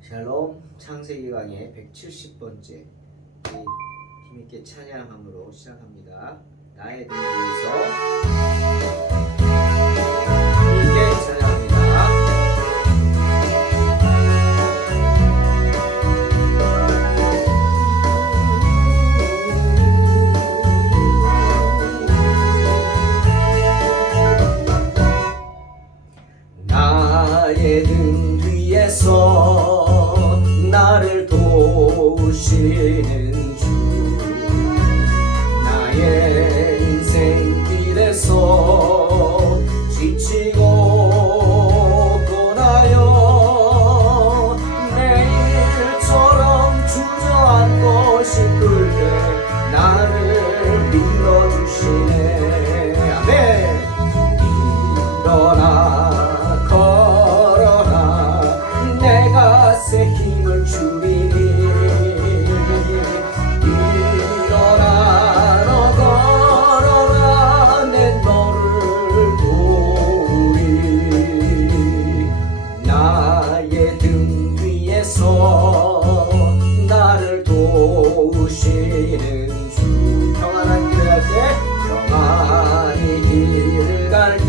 샬롬. 창세기 강의 170번째 힘있게 찬양함으로 시작합니다. 나의 등 위에서 힘있게 찬양합니다. 나의 등 뒤에서 나를 도우시는 주, 나의 인생길에서 지치고 고나여 내일처럼 주저앉고 싶을 때 나를 밀어주시네. 아멘. 일어나 걸어라, 내가 새 힘을 주리니. 일어나 너 걸어라, 내 너를 도우리. 나의 등 뒤에서 나를 도우시는 주, 평안한 길을 갈 때, 평안히 길을 갈 때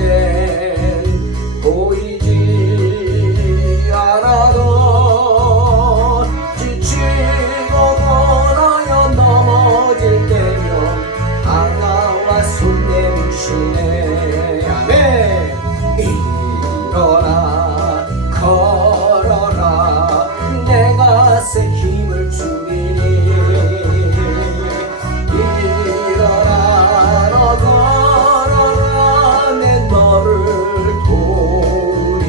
보이지 않아도 지치고 고나여 넘어질 때면 다가와 손 내미시네. 아멘. 일어나 걸어라, 내가 새 힘을 주리니. 일어나 너 걸어라, 내 너를 도우리.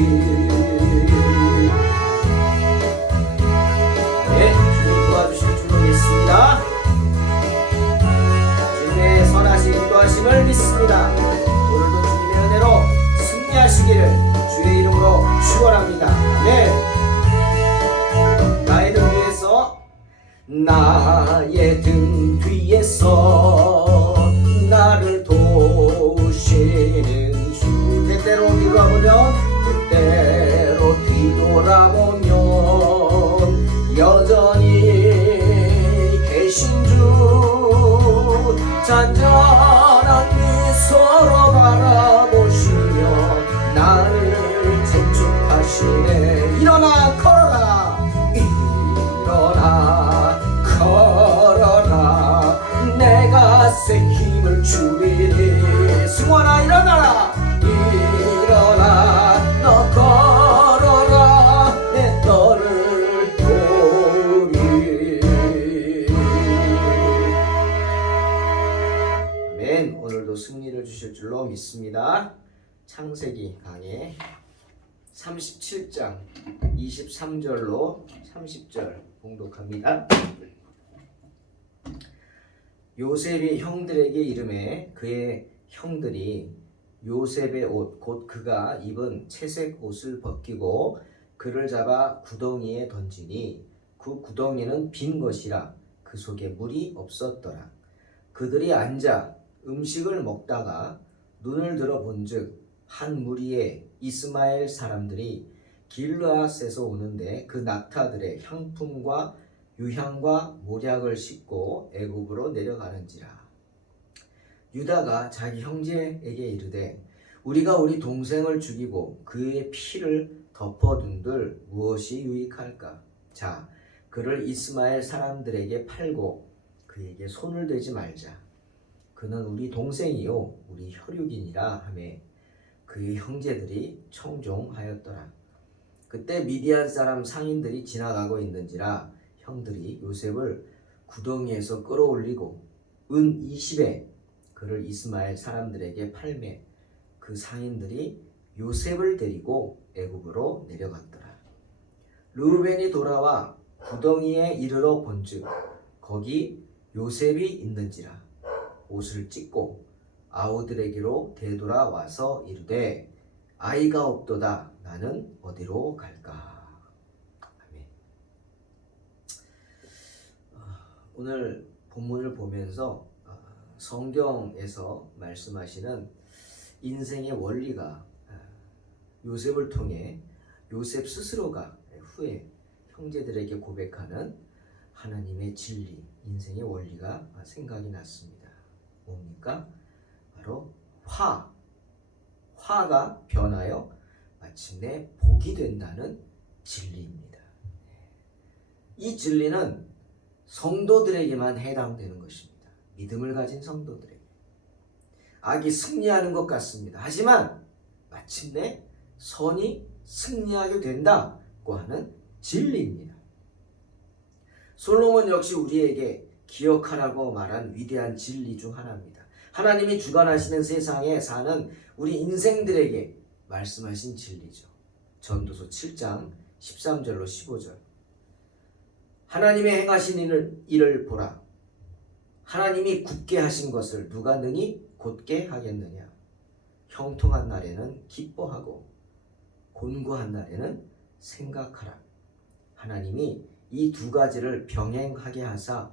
네, 주님 도와주실 줄로 믿습니다. 주님의 선하신 인도하심을 믿습니다. 오늘도 주님의 은혜로 승리하시기를 주의 이름으로 축원합니다. 아멘. 나의 등 위에서, 나의 등 뒤에서 나를 도우시는 주, 때때로 뒤돌아보면, 때때로 뒤돌아보면 여전히 계신 주, 잔잔한 미소로 바라보시며 나를 재촉하시네. 일어나 걸어라, 일어나 걸어라, 내가 새 힘을 주리니. 승원아 일어나라, 일어나 너 걸어라, 내 너를 도우리. 아멘. 오늘도 승리를 주실 줄로 믿습니다. 창세기 강의 37장 23절로 30절 봉독합니다. 요셉이 형들에게 이르매 그의 형들이 요셉의 옷 곧 그가 입은 채색 옷을 벗기고 그를 잡아 구덩이에 던지니 그 구덩이는 빈 것이라 그 속에 물이 없었더라. 그들이 앉아 음식을 먹다가 눈을 들어 본즉 한 무리의 이스마엘 사람들이 길르앗에서 오는데 그 낙타들의 향품과 유향과 모략을 싣고 애굽으로 내려가는지라. 유다가 자기 형제에게 이르되 우리가 우리 동생을 죽이고 그의 피를 덮어둔들 무엇이 유익할까? 자, 그를 이스마엘 사람들에게 팔고 그에게 손을 대지 말자. 그는 우리 동생이요 우리 혈육이니라 하매 그의 형제들이 청종하였더라. 그때 미디안 사람 상인들이 지나가고 있는지라 형들이 요셉을 구덩이에서 끌어올리고 은 20에 그를 이스마엘 사람들에게 팔매 그 상인들이 요셉을 데리고 애굽으로 내려갔더라. 르우벤이 돌아와 구덩이에 이르러 본즉 거기 요셉이 있는지라 옷을 찢고 아우들에게로 되돌아와서 이르되 아이가 없도다. 나는 어디로 갈까? 아멘. 오늘 본문을 보면서 성경에서 말씀하시는 인생의 원리가 요셉을 통해 요셉 스스로가 후에 형제들에게 고백하는 하나님의 진리, 인생의 원리가 생각이 났습니다. 뭡니까? 바로 화가 변하여 마침내 복이 된다는 진리입니다. 이 진리는 성도들에게만 해당되는 것입니다. 믿음을 가진 성도들에게. 악이 승리하는 것 같습니다. 하지만 마침내 선이 승리하게 된다고 하는 진리입니다. 솔로몬 역시 우리에게 기억하라고 말한 위대한 진리 중 하나입니다. 하나님이 주관하시는 세상에 사는 우리 인생들에게 말씀하신 진리죠. 전도서 7장 13절로 15절. 하나님의 행하신 일을 보라. 하나님이 굳게 하신 것을 누가 능히 곧게 하겠느냐. 형통한 날에는 기뻐하고 곤고한 날에는 생각하라. 하나님이 이 두 가지를 병행하게 하사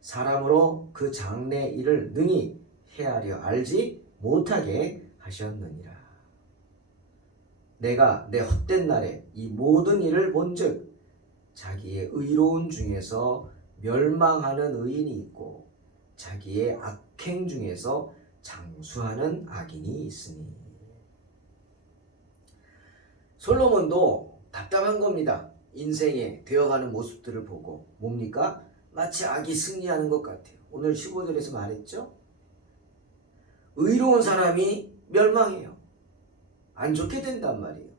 사람으로 그 장래 일을 능히 헤아려 알지 못하게 하셨느니라. 내가 내 헛된 날에 이 모든 일을 본즉 자기의 의로운 중에서 멸망하는 의인이 있고 자기의 악행 중에서 장수하는 악인이 있으니. 솔로몬도 답답한 겁니다. 인생에 되어가는 모습들을 보고 뭡니까? 마치 악이 승리하는 것 같아요. 오늘 15절에서 말했죠? 의로운 사람이 멸망해요. 안 좋게 된단 말이에요.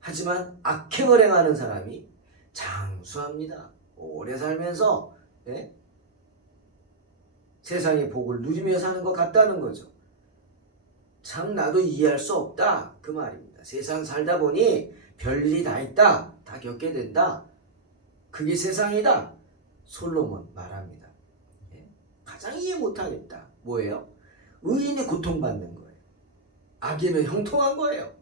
하지만 악행을 행하는 사람이 장수합니다. 오래 살면서 세상의 복을 누리며 사는 것 같다는 거죠. 참 나도 이해할 수 없다 그 말입니다. 세상 살다 보니 별일이 다 있다. 다 겪게 된다. 그게 세상이다. 솔로몬 말합니다. 가장 이해 못하겠다. 뭐예요? 의인이 고통받는 거예요. 악인은 형통한 거예요.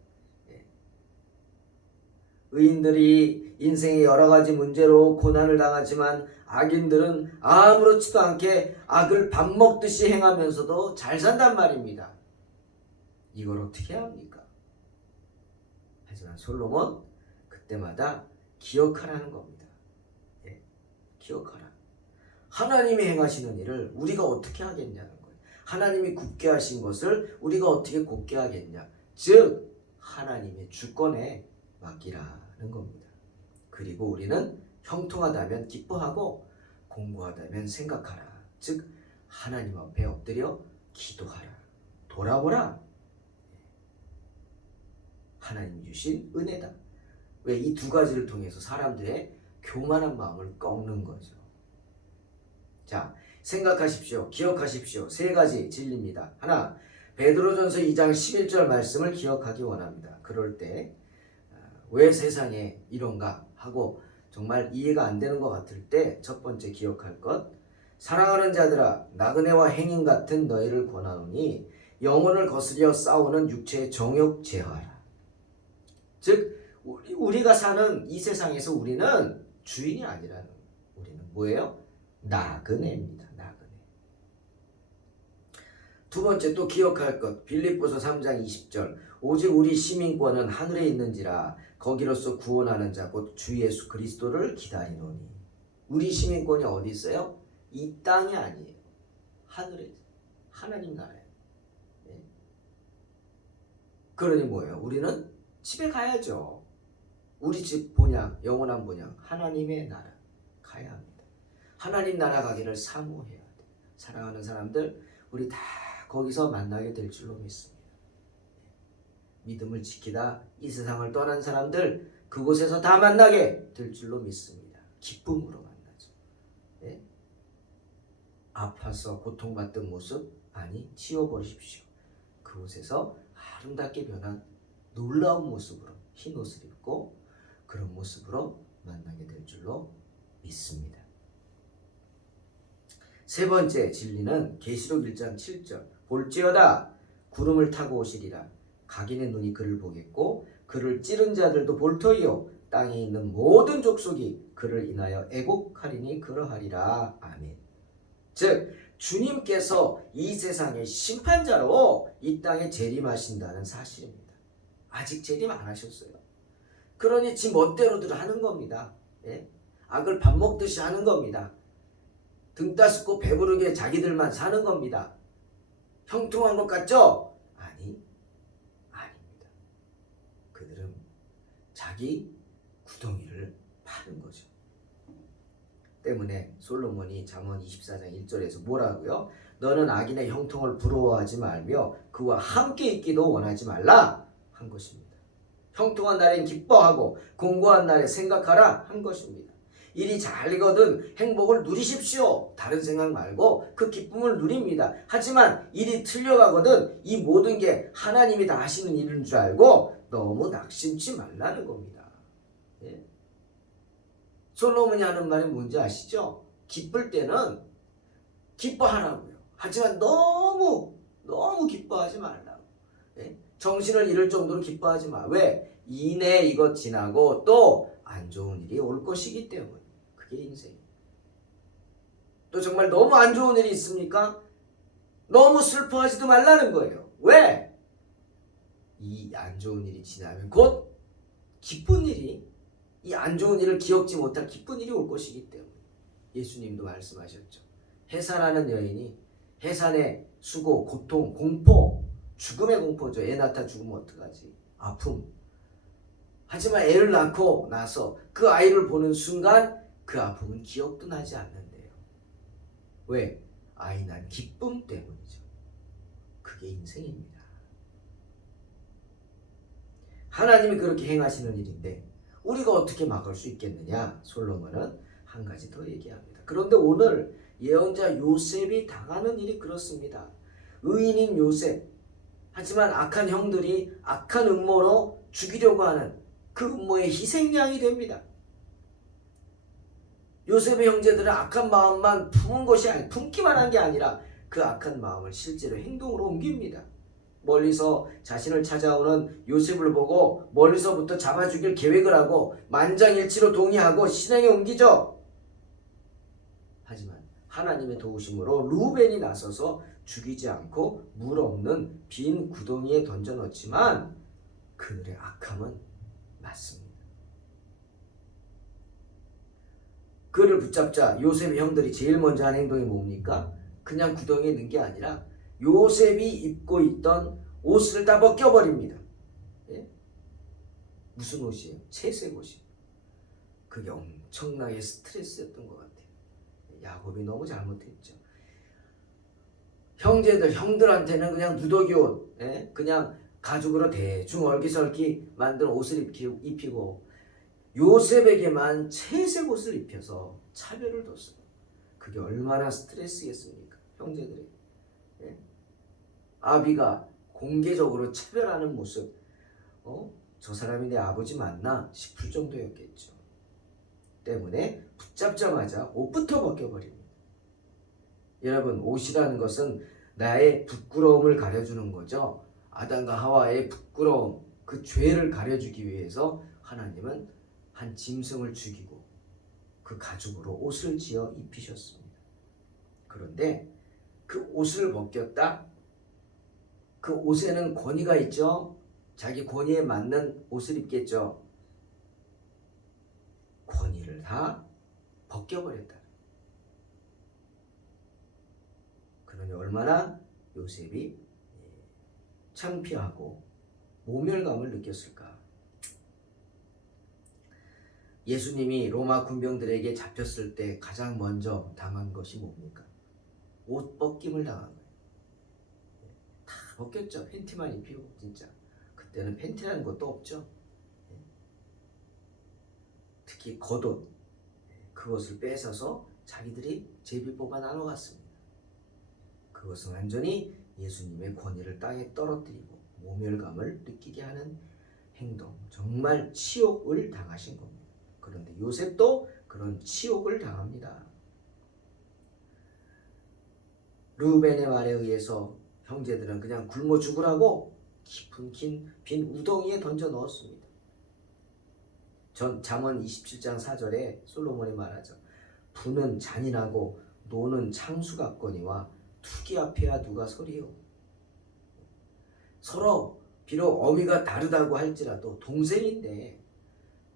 의인들이 인생의 여러 가지 문제로 고난을 당하지만 악인들은 아무렇지도 않게 악을 밥 먹듯이 행하면서도 잘 산단 말입니다. 이걸 어떻게 해야 합니까? 하지만 솔로몬 그때마다 기억하라는 겁니다. 기억하라. 하나님이 행하시는 일을 우리가 어떻게 하겠냐는 거예요. 하나님이 굳게 하신 것을 우리가 어떻게 곧게 하겠냐. 즉 하나님의 주권에 맡기라는 겁니다. 그리고 우리는 형통하다면 기뻐하고 공고하다면 생각하라. 즉 하나님 앞에 엎드려 기도하라. 돌아보라. 하나님 주신 은혜다. 왜? 이 두 가지를 통해서 사람들의 교만한 마음을 꺾는 거죠. 자, 생각하십시오. 기억하십시오. 세 가지 진리입니다. 하나, 베드로전서 2장 11절 말씀을 기억하기 원합니다. 그럴 때 왜 세상에 이런가 하고 정말 이해가 안 되는 것 같을 때 첫 번째 기억할 것, 사랑하는 자들아 나그네와 행인 같은 너희를 권하노니 영혼을 거스려 싸우는 육체의 정욕 제어하라. 즉 우리가 사는 이 세상에서 우리는 주인이 아니라는, 우리는 뭐예요? 나그네입니다. 나그네. 두 번째 또 기억할 것, 빌립보서 3장 20절. 오직 우리 시민권은 하늘에 있는지라 거기로서 구원하는 자 곧 주 예수 그리스도를 기다리노니. 우리 시민권이 어디 있어요? 이 땅이 아니에요. 하늘에, 하나님 나라예요. 그러니 뭐예요? 우리는 집에 가야죠. 우리 집 본향, 영원한 본향, 하나님의 나라 가야 합니다. 하나님 나라 가기를 사모해야 돼요. 사랑하는 사람들, 우리 다 거기서 만나게 될 줄로 믿습니다. 믿음을 지키다 이 세상을 떠난 사람들 그곳에서 다 만나게 될 줄로 믿습니다. 기쁨으로 만나죠. 아파서 고통받던 모습 아니 치워버리십시오. 그곳에서 아름답게 변한 놀라운 모습으로 흰 옷을 입고 그런 모습으로 만나게 될 줄로 믿습니다. 세 번째 진리는 계시록 1장 7절. 볼지어다 구름을 타고 오시리라. 각인의 눈이 그를 보겠고 그를 찌른 자들도 볼 터이요 땅에 있는 모든 족속이 그를 인하여 애곡하리니 그러하리라. 아멘. 즉 주님께서 이 세상의 심판자로 이 땅에 재림하신다는 사실입니다. 아직 재림 안 하셨어요. 그러니 지 멋대로들 하는 겁니다. 예? 악을 밥 먹듯이 하는 겁니다. 등 따스고 배부르게 자기들만 사는 겁니다. 형통한 것 같죠? 아닙니다. 그들은 자기 구덩이를 파는 거죠. 때문에 솔로몬이 잠언 24장 1절에서 뭐라고요? 너는 악인의 형통을 부러워하지 말며 그와 함께 있기도 원하지 말라 한 것입니다. 형통한 날엔 기뻐하고 공고한 날에 생각하라 한 것입니다. 일이 잘 되거든 행복을 누리십시오. 다른 생각 말고 그 기쁨을 누립니다. 하지만 일이 틀려가거든 이 모든 게 하나님이 다 하시는 일인 줄 알고 너무 낙심치 말라는 겁니다. 예? 솔로몬이 하는 말이 뭔지 아시죠? 기쁠 때는 기뻐하라고요. 하지만 너무 기뻐하지 말라고. 예? 정신을 잃을 정도로 기뻐하지 마. 왜? 이내 이것 지나고 또 안 좋은 일이 올 것이기 때문에. 그게 인생이에요. 또 정말 너무 안 좋은 일이 있습니까? 너무 슬퍼하지도 말라는 거예요. 왜? 이 안 좋은 일이 지나면 곧 기쁜 일이, 이 안 좋은 일을 기억지 못할 기쁜 일이 올 것이기 때문에. 예수님도 말씀하셨죠. 해산하는 여인이 해산의 수고, 고통, 공포, 죽음의 공포죠. 애 낳다 죽으면 어떡하지? 아픔. 하지만 애를 낳고 나서 그 아이를 보는 순간 그 아픔은 기억도 나지 않는데요. 왜? 아이 난 기쁨 때문이죠. 그게 인생입니다. 하나님이 그렇게 행하시는 일인데 우리가 어떻게 막을 수 있겠느냐? 솔로몬은 한 가지 더 얘기합니다. 그런데 오늘 예언자 요셉이 당하는 일이 그렇습니다. 의인인 요셉, 하지만 악한 형들이 악한 음모로 죽이려고 하는 그 음모의 희생양이 됩니다. 요셉의 형제들은 악한 마음만 품기만 한 게 아니라 그 악한 마음을 실제로 행동으로 옮깁니다. 멀리서 자신을 찾아오는 요셉을 보고 멀리서부터 잡아 죽일 계획을 하고 만장일치로 동의하고 실행에 옮기죠. 하지만 하나님의 도우심으로 루벤이 나서서 죽이지 않고 물 없는 빈 구덩이에 던져 넣지만 그들의 악함은 맞습니다. 그를 붙잡자 요셉의 형들이 제일 먼저 한 행동이 뭡니까? 그냥 구덩이에 넣은 게 아니라 요셉이 입고 있던 옷을 다 벗겨버립니다. 예? 무슨 옷이에요? 채색 옷이에요. 그게 엄청나게 스트레스였던 것 같아요. 야곱이 너무 잘못했죠. 형들한테는 그냥 누더기 옷, 예? 그냥 가죽으로 대충 얼기설기 만든 옷을 입히고 요셉에게만 채색 옷을 입혀서 차별을 뒀어요. 그게 얼마나 스트레스겠습니까? 형제들에게. 예? 아비가 공개적으로 차별하는 모습, 저 사람이 내 아버지 맞나 싶을 정도였겠죠. 때문에 붙잡자마자 옷부터 벗겨버립니다. 여러분, 옷이라는 것은 나의 부끄러움을 가려주는 거죠. 아담과 하와의 부끄러움, 그 죄를 가려주기 위해서 하나님은 한 짐승을 죽이고 그 가죽으로 옷을 지어 입히셨습니다. 그런데 그 옷을 벗겼다? 그 옷에는 권위가 있죠. 자기 권위에 맞는 옷을 입겠죠. 권위를 다 벗겨버렸다. 그러니 얼마나 요셉이 창피하고 모멸감을 느꼈을까. 예수님이 로마 군병들에게 잡혔을 때 가장 먼저 당한 것이 뭡니까? 옷 벗김을 당한 거예요. 다 벗겼죠. 팬티만 입히고. 진짜 그때는 팬티라는 것도 없죠. 특히 겉옷, 그것을 뺏어서 자기들이 제비 뽑아 나눠갔습니다. 그것은 완전히 예수님의 권위를 땅에 떨어뜨리고 모멸감을 느끼게 하는 행동, 정말 치욕을 당하신 겁니다. 그런데 요셉도 그런 치욕을 당합니다. 르우벤의 말에 의해서 형제들은 그냥 굶어 죽으라고 깊은 빈 우덩이에 던져 넣었습니다. 잠언 27장 4절에 솔로몬이 말하죠. 부는 잔인하고 노는 창수 같거니와 투기 앞에야 누가 서리요. 서로 비록 어미가 다르다고 할지라도 동생인데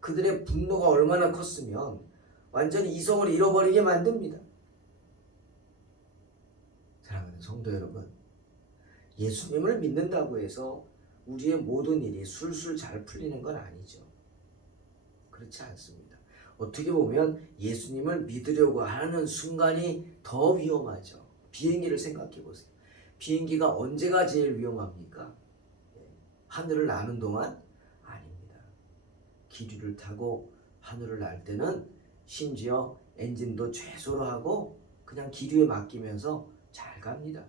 그들의 분노가 얼마나 컸으면 완전히 이성을 잃어버리게 만듭니다. 사랑하는 성도 여러분, 예수님을 믿는다고 해서 우리의 모든 일이 술술 잘 풀리는 건 아니죠. 그렇지 않습니다. 어떻게 보면 예수님을 믿으려고 하는 순간이 더 위험하죠. 비행기를 생각해 보세요. 비행기가 언제가 제일 위험합니까? 하늘을 나는 동안? 아닙니다. 기류를 타고 하늘을 날 때는 심지어 엔진도 최소로 하고 그냥 기류에 맡기면서 잘 갑니다.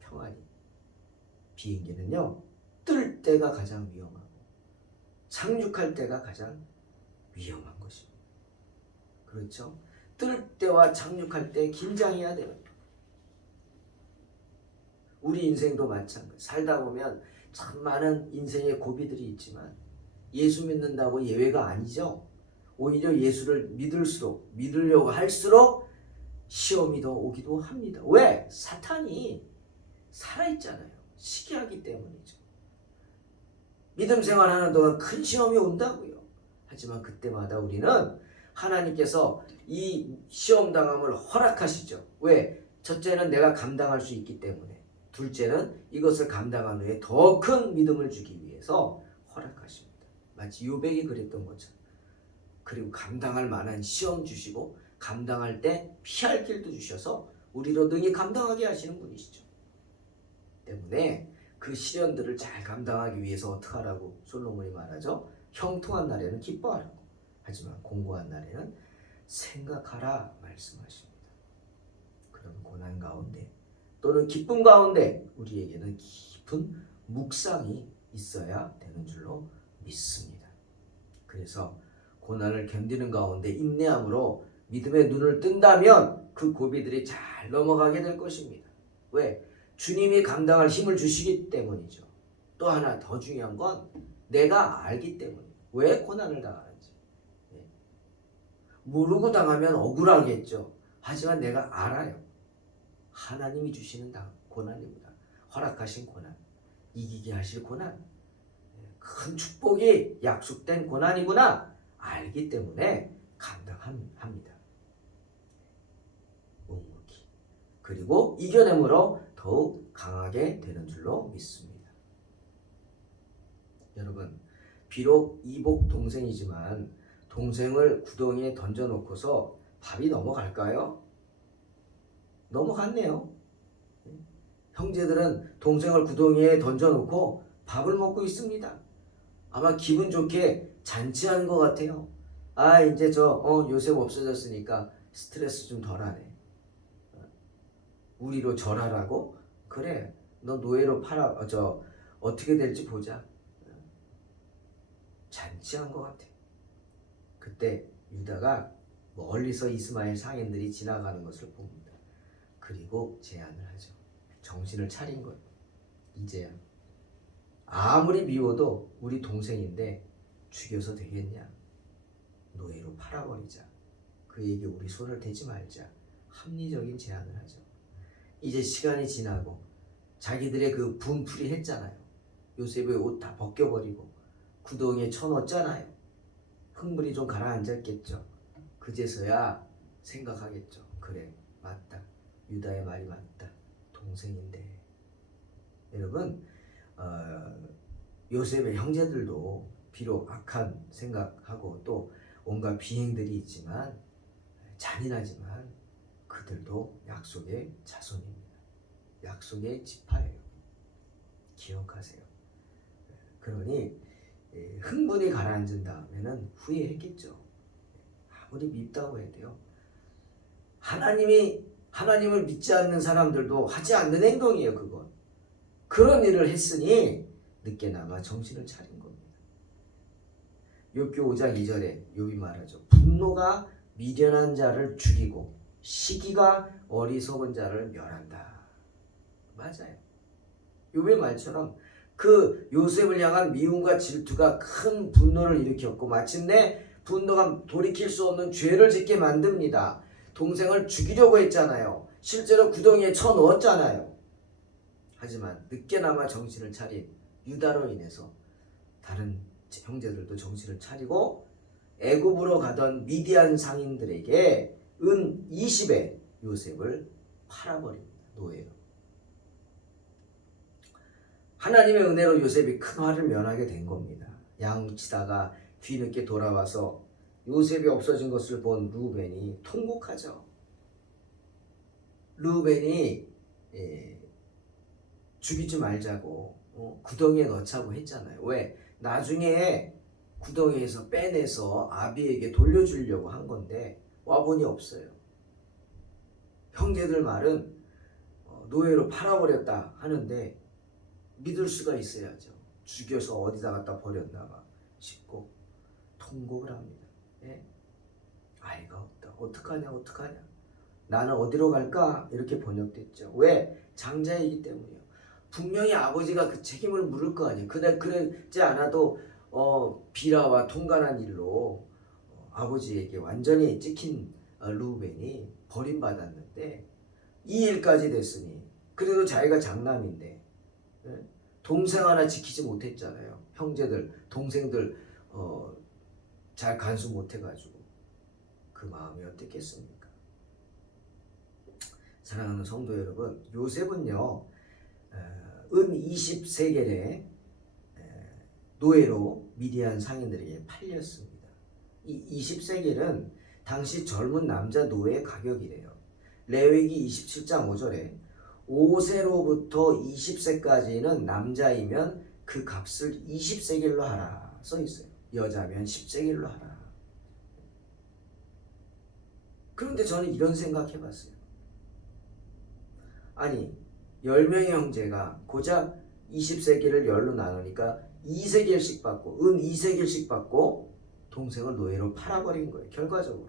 평안히. 비행기는요, 뜰 때가 가장 위험하고 착륙할 때가 가장 위험한 것입니다. 그렇죠? 뜰 때와 착륙할 때 긴장해야 돼요. 우리 인생도 마찬가지. 살다 보면 참 많은 인생의 고비들이 있지만 예수 믿는다고 예외가 아니죠. 오히려 예수를 믿으려고 할수록 시험이 더 오기도 합니다. 왜? 사탄이 살아있잖아요. 시기하기 때문이죠. 믿음 생활하는 동안 큰 시험이 온다고요. 하지만 그때마다 우리는 하나님께서 이 시험 당함을 허락하시죠. 왜? 첫째는 내가 감당할 수 있기 때문에, 둘째는 이것을 감당한 후에 더 큰 믿음을 주기 위해서 허락하십니다. 마치 요백이 그랬던 것처럼. 그리고 감당할 만한 시험 주시고 감당할 때 피할 길도 주셔서 우리로 능히 감당하게 하시는 분이시죠. 때문에 그 시련들을 잘 감당하기 위해서 어떻게 하라고 솔로몬이 말하죠? 형통한 날에는 기뻐하라고, 하지만 공고한 날에는 생각하라 말씀하십니다. 그런 고난 가운데 또는 기쁨 가운데 우리에게는 깊은 묵상이 있어야 되는 줄로 믿습니다. 그래서 고난을 견디는 가운데 인내함으로 믿음의 눈을 뜬다면 그 고비들이 잘 넘어가게 될 것입니다. 왜? 주님이 감당할 힘을 주시기 때문이죠. 또 하나 더 중요한 건 내가 알기 때문이에요. 왜 고난을 당하는지. 모르고 당하면 억울하겠죠. 하지만 내가 알아요. 하나님이 주시는 고난입니다. 허락하신 고난, 이기게 하실 고난, 큰 축복이 약속된 고난이구나 알기 때문에 감당합니다. 묵묵히. 그리고 이겨냄으로 더욱 강하게 되는 줄로 믿습니다. 여러분, 비록 이복 동생이지만 동생을 구덩이에 던져놓고서 밥이 넘어갈까요? 넘어갔네요. 형제들은 동생을 구덩이에 던져놓고 밥을 먹고 있습니다. 아마 기분 좋게 잔치하는 것 같아요. 아, 이제 요셉 없어졌으니까 스트레스 좀 덜하네. 우리로 절하라고? 그래, 너 노예로 어떻게 될지 보자. 잔치한 것 같아. 그때 유다가 멀리서 이스마엘 상인들이 지나가는 것을 봅니다. 그리고 제안을 하죠. 정신을 차린 거예요. 이제야 아무리 미워도 우리 동생인데 죽여서 되겠냐? 노예로 팔아버리자. 그에게 우리 손을 대지 말자. 합리적인 제안을 하죠. 이제 시간이 지나고 자기들의 그 분풀이 했잖아요. 요셉의 옷 다 벗겨버리고 구덩이에 쳐넣었잖아요. 흥분이 좀 가라앉았겠죠. 그제서야 생각하겠죠. 그래, 맞다. 유다의 말이 맞다. 동생인데. 여러분, 요셉의 형제들도 비록 악한 생각하고 또 온갖 비행들이 있지만 잔인하지만 그들도 약속의 자손입니다. 약속의 지파예요. 기억하세요. 그러니 흥분이 가라앉은 다음에는 후회했겠죠. 아무리 밉다고 해도요. 하나님을 믿지 않는 사람들도 하지 않는 행동이에요. 그건. 그런 일을 했으니 늦게나마 정신을 차린 겁니다. 욥기 5장 2절에 욥이 말하죠. 분노가 미련한 자를 죽이고 시기가 어리석은 자를 멸한다. 맞아요. 욥의 말처럼 그 요셉을 향한 미움과 질투가 큰 분노를 일으켰고 마침내 분노가 돌이킬 수 없는 죄를 짓게 만듭니다. 동생을 죽이려고 했잖아요. 실제로 구덩이에 쳐넣었잖아요. 하지만 늦게나마 정신을 차린 유다로 인해서 다른 형제들도 정신을 차리고 애굽으로 가던 미디안 상인들에게 은 20에 요셉을 팔아버립니다. 노예로. 하나님의 은혜로 요셉이 큰 화를 면하게 된 겁니다. 양치다가 뒤늦게 돌아와서 요셉이 없어진 것을 본 루벤이 통곡하죠. 루벤이 죽이지 말자고 구덩이에 넣자고 했잖아요. 왜? 나중에 구덩이에서 빼내서 아비에게 돌려주려고 한 건데 와보니 없어요. 형제들 말은 노예로 팔아버렸다 하는데 믿을 수가 있어야죠. 죽여서 어디다 갖다 버렸나봐 싶고 통곡을 합니다. 예? 아이가 없다. 어떡하냐. 나는 어디로 갈까? 이렇게 번역됐죠. 왜? 장자이기 때문이요. 분명히 아버지가 그 책임을 물을 거 아니에요. 그러지 않아도 비라와 통관한 일로 아버지에게 완전히 찍힌 루벤이 버림받았는데 이 일까지 됐으니 그래도 자기가 장남인데 동생 하나 지키지 못했잖아요. 형제들, 동생들 잘 간수 못해가지고 그 마음이 어땠겠습니까? 사랑하는 성도 여러분, 요셉은요 은 20세겔에 노예로 미디안 상인들에게 팔렸습니다. 이 20세겔은 당시 젊은 남자 노예의 가격이래요. 레위기 27장 5절에 5세로부터 20세까지는 남자이면 그 값을 20세겔로 하라 써 있어요. 여자면 10세겔로 하라. 그런데 저는 이런 생각 해봤어요. 아니 10명의 형제가 고작 20세겔을 열로 나누니까 2세겔씩 받고 은 2세겔씩 받고 동생을 노예로 팔아버린 거예요. 결과적으로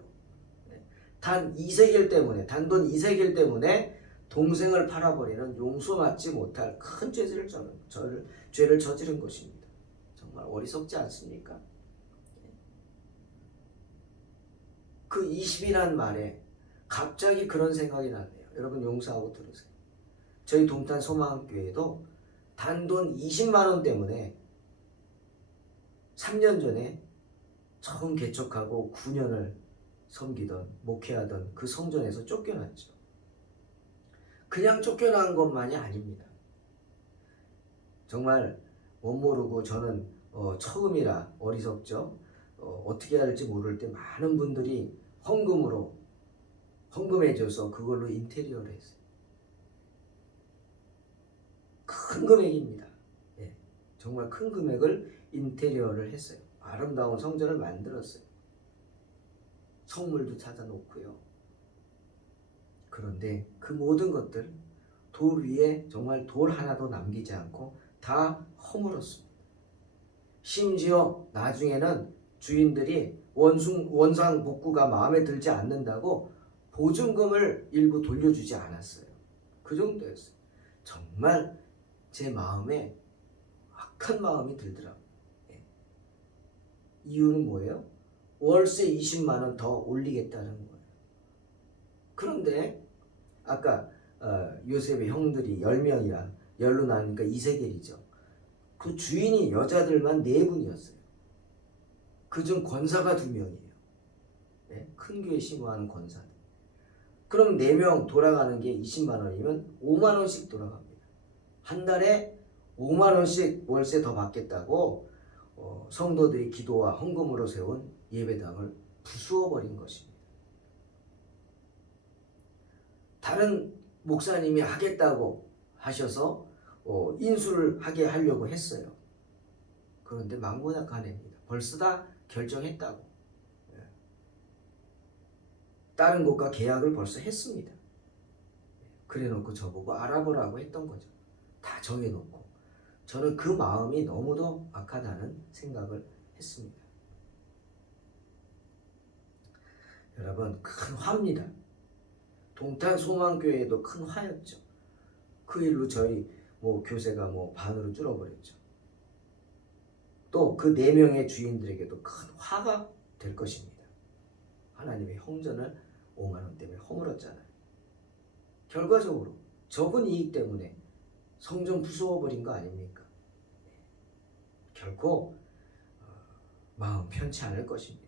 단 2세겔 때문에 단돈 2세겔 때문에 동생을 팔아버리는 용서받지 못할 큰 죄를 저지른 것입니다. 정말 어리석지 않습니까? 그 20이란 말에 갑자기 그런 생각이 났네요. 여러분 용서하고 들으세요. 저희 동탄 소망교회도 단돈 20만 원 때문에 3년 전에 처음 개척하고 9년을 섬기던 목회하던 그 성전에서 쫓겨났죠. 그냥 쫓겨난 것만이 아닙니다. 정말 못 모르고 저는 처음이라 어리석죠. 어떻게 할지 모를 때 많은 분들이 헌금해줘서 그걸로 인테리어를 했어요. 큰 금액입니다. 네, 정말 큰 금액을 인테리어를 했어요. 아름다운 성전을 만들었어요. 성물도 찾아 놓고요. 그런데 그 모든 것들 돌 위에 정말 돌 하나도 남기지 않고 다 허물었습니다. 심지어 나중에는 주인들이 원상 복구가 마음에 들지 않는다고 보증금을 일부 돌려주지 않았어요. 그 정도였어요. 정말 제 마음에 악한 마음이 들더라고요. 이유는 뭐예요? 월세 20만 원 더 올리겠다는 거예요. 그런데 아까 요셉의 형들이 10명이라 열로 나누니까 2세겔이죠. 그 주인이 여자들만 4분이었어요. 그중 권사가 2명이에요. 네? 큰 교회 심호하는 권사들. 그럼 4명 돌아가는 게 20만 원이면 5만 원씩 돌아갑니다. 한 달에 5만 원씩 월세 더 받겠다고 성도들이 기도와 헌금으로 세운 예배당을 부수어버린 것입니다. 다른 목사님이 하겠다고 하셔서 인수를 하게 하려고 했어요. 그런데 망고약간입니다. 벌써 다 결정했다고. 다른 곳과 계약을 벌써 했습니다. 그래놓고 저보고 알아보라고 했던 거죠. 다 정해놓고. 저는 그 마음이 너무도 악하다는 생각을 했습니다. 여러분, 큰 화입니다. 동탄 소망교회에도 큰 화였죠. 그 일로 저희 교세가 반으로 줄어버렸죠. 또 그 4명의 주인들에게도 큰 화가 될 것입니다. 하나님의 형전을 5만 원 때문에 허물었잖아요. 결과적으로 적은 이익 때문에 성전 부수어버린 거 아닙니까? 결코 마음 편치 않을 것입니다.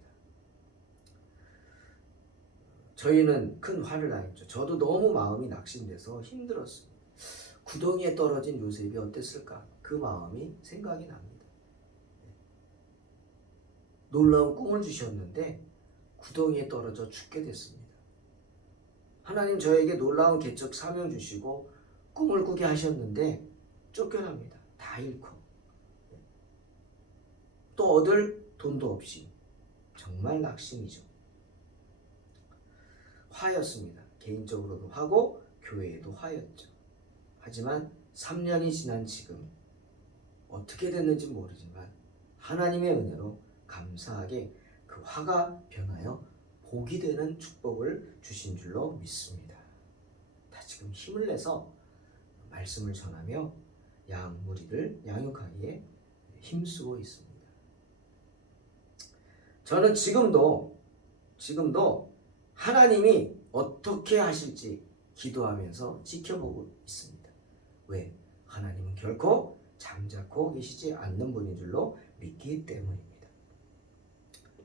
저희는 큰 화를 당했죠. 저도 너무 마음이 낙심돼서 힘들었습니다. 구덩이에 떨어진 요셉이 어땠을까? 그 마음이 생각이 납니다. 놀라운 꿈을 주셨는데 구덩이에 떨어져 죽게 됐습니다. 하나님 저에게 놀라운 개척 사명 주시고 꿈을 꾸게 하셨는데 쫓겨납니다. 다 잃고 또 얻을 돈도 없이 정말 낙심이죠. 화였습니다. 개인적으로도 화고 교회에도 화였죠. 하지만 3년이 지난 지금 어떻게 됐는지 모르지만 하나님의 은혜로 감사하게 그 화가 변하여 복이 되는 축복을 주신 줄로 믿습니다. 다 지금 힘을 내서 말씀을 전하며 양무리를 양육하기에 힘쓰고 있습니다. 저는 지금도 하나님이 어떻게 하실지 기도하면서 지켜보고 있습니다. 왜? 하나님은 결코 잠자코 계시지 않는 분인 줄로 믿기 때문입니다.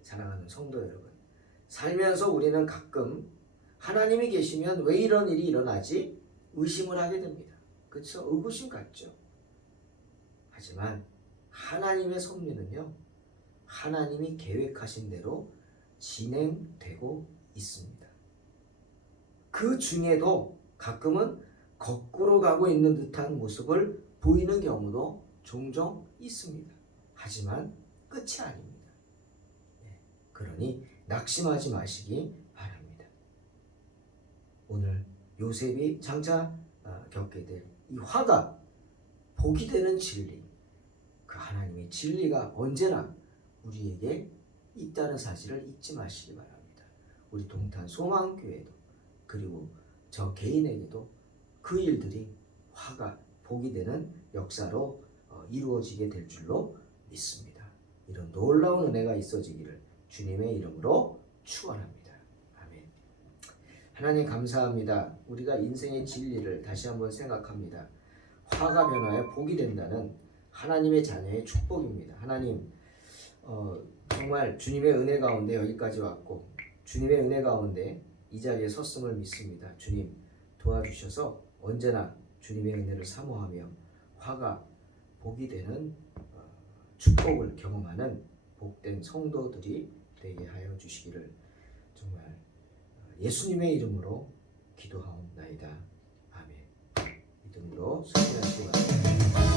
사랑하는 성도 여러분, 살면서 우리는 가끔 하나님이 계시면 왜 이런 일이 일어나지? 의심을 하게 됩니다. 그렇죠? 의구심 같죠? 하지만 하나님의 섭리는요, 하나님이 계획하신 대로 진행되고 있습니다. 그 중에도 가끔은 거꾸로 가고 있는 듯한 모습을 보이는 경우도 종종 있습니다. 하지만 끝이 아닙니다. 그러니 낙심하지 마시기 바랍니다. 오늘 요셉이 장차 겪게 될 이 화가 복이 되는 진리, 그 하나님의 진리가 언제나 우리에게 있다는 사실을 잊지 마시기 바랍니다. 우리 동탄 소망교회도 그리고 저 개인에게도 그 일들이 화가 복이 되는 역사로 이루어지게 될 줄로 믿습니다. 이런 놀라운 은혜가 있어지기를 주님의 이름으로 축원합니다. 아멘. 하나님 감사합니다. 우리가 인생의 진리를 다시 한번 생각합니다. 화가 변하여 복이 된다는 하나님의 자녀의 축복입니다. 하나님 정말 주님의 은혜 가운데 여기까지 왔고 주님의 은혜 가운데 이 자리에 섰음을 믿습니다. 주님 도와주셔서 언제나 주님의 은혜를 사모하며 화가 복이 되는 축복을 경험하는 복된 성도들이 되게 하여 주시기를 정말 예수님의 이름으로 기도하옵나이다. 아멘. 믿음으로 승리하시기 바랍니다.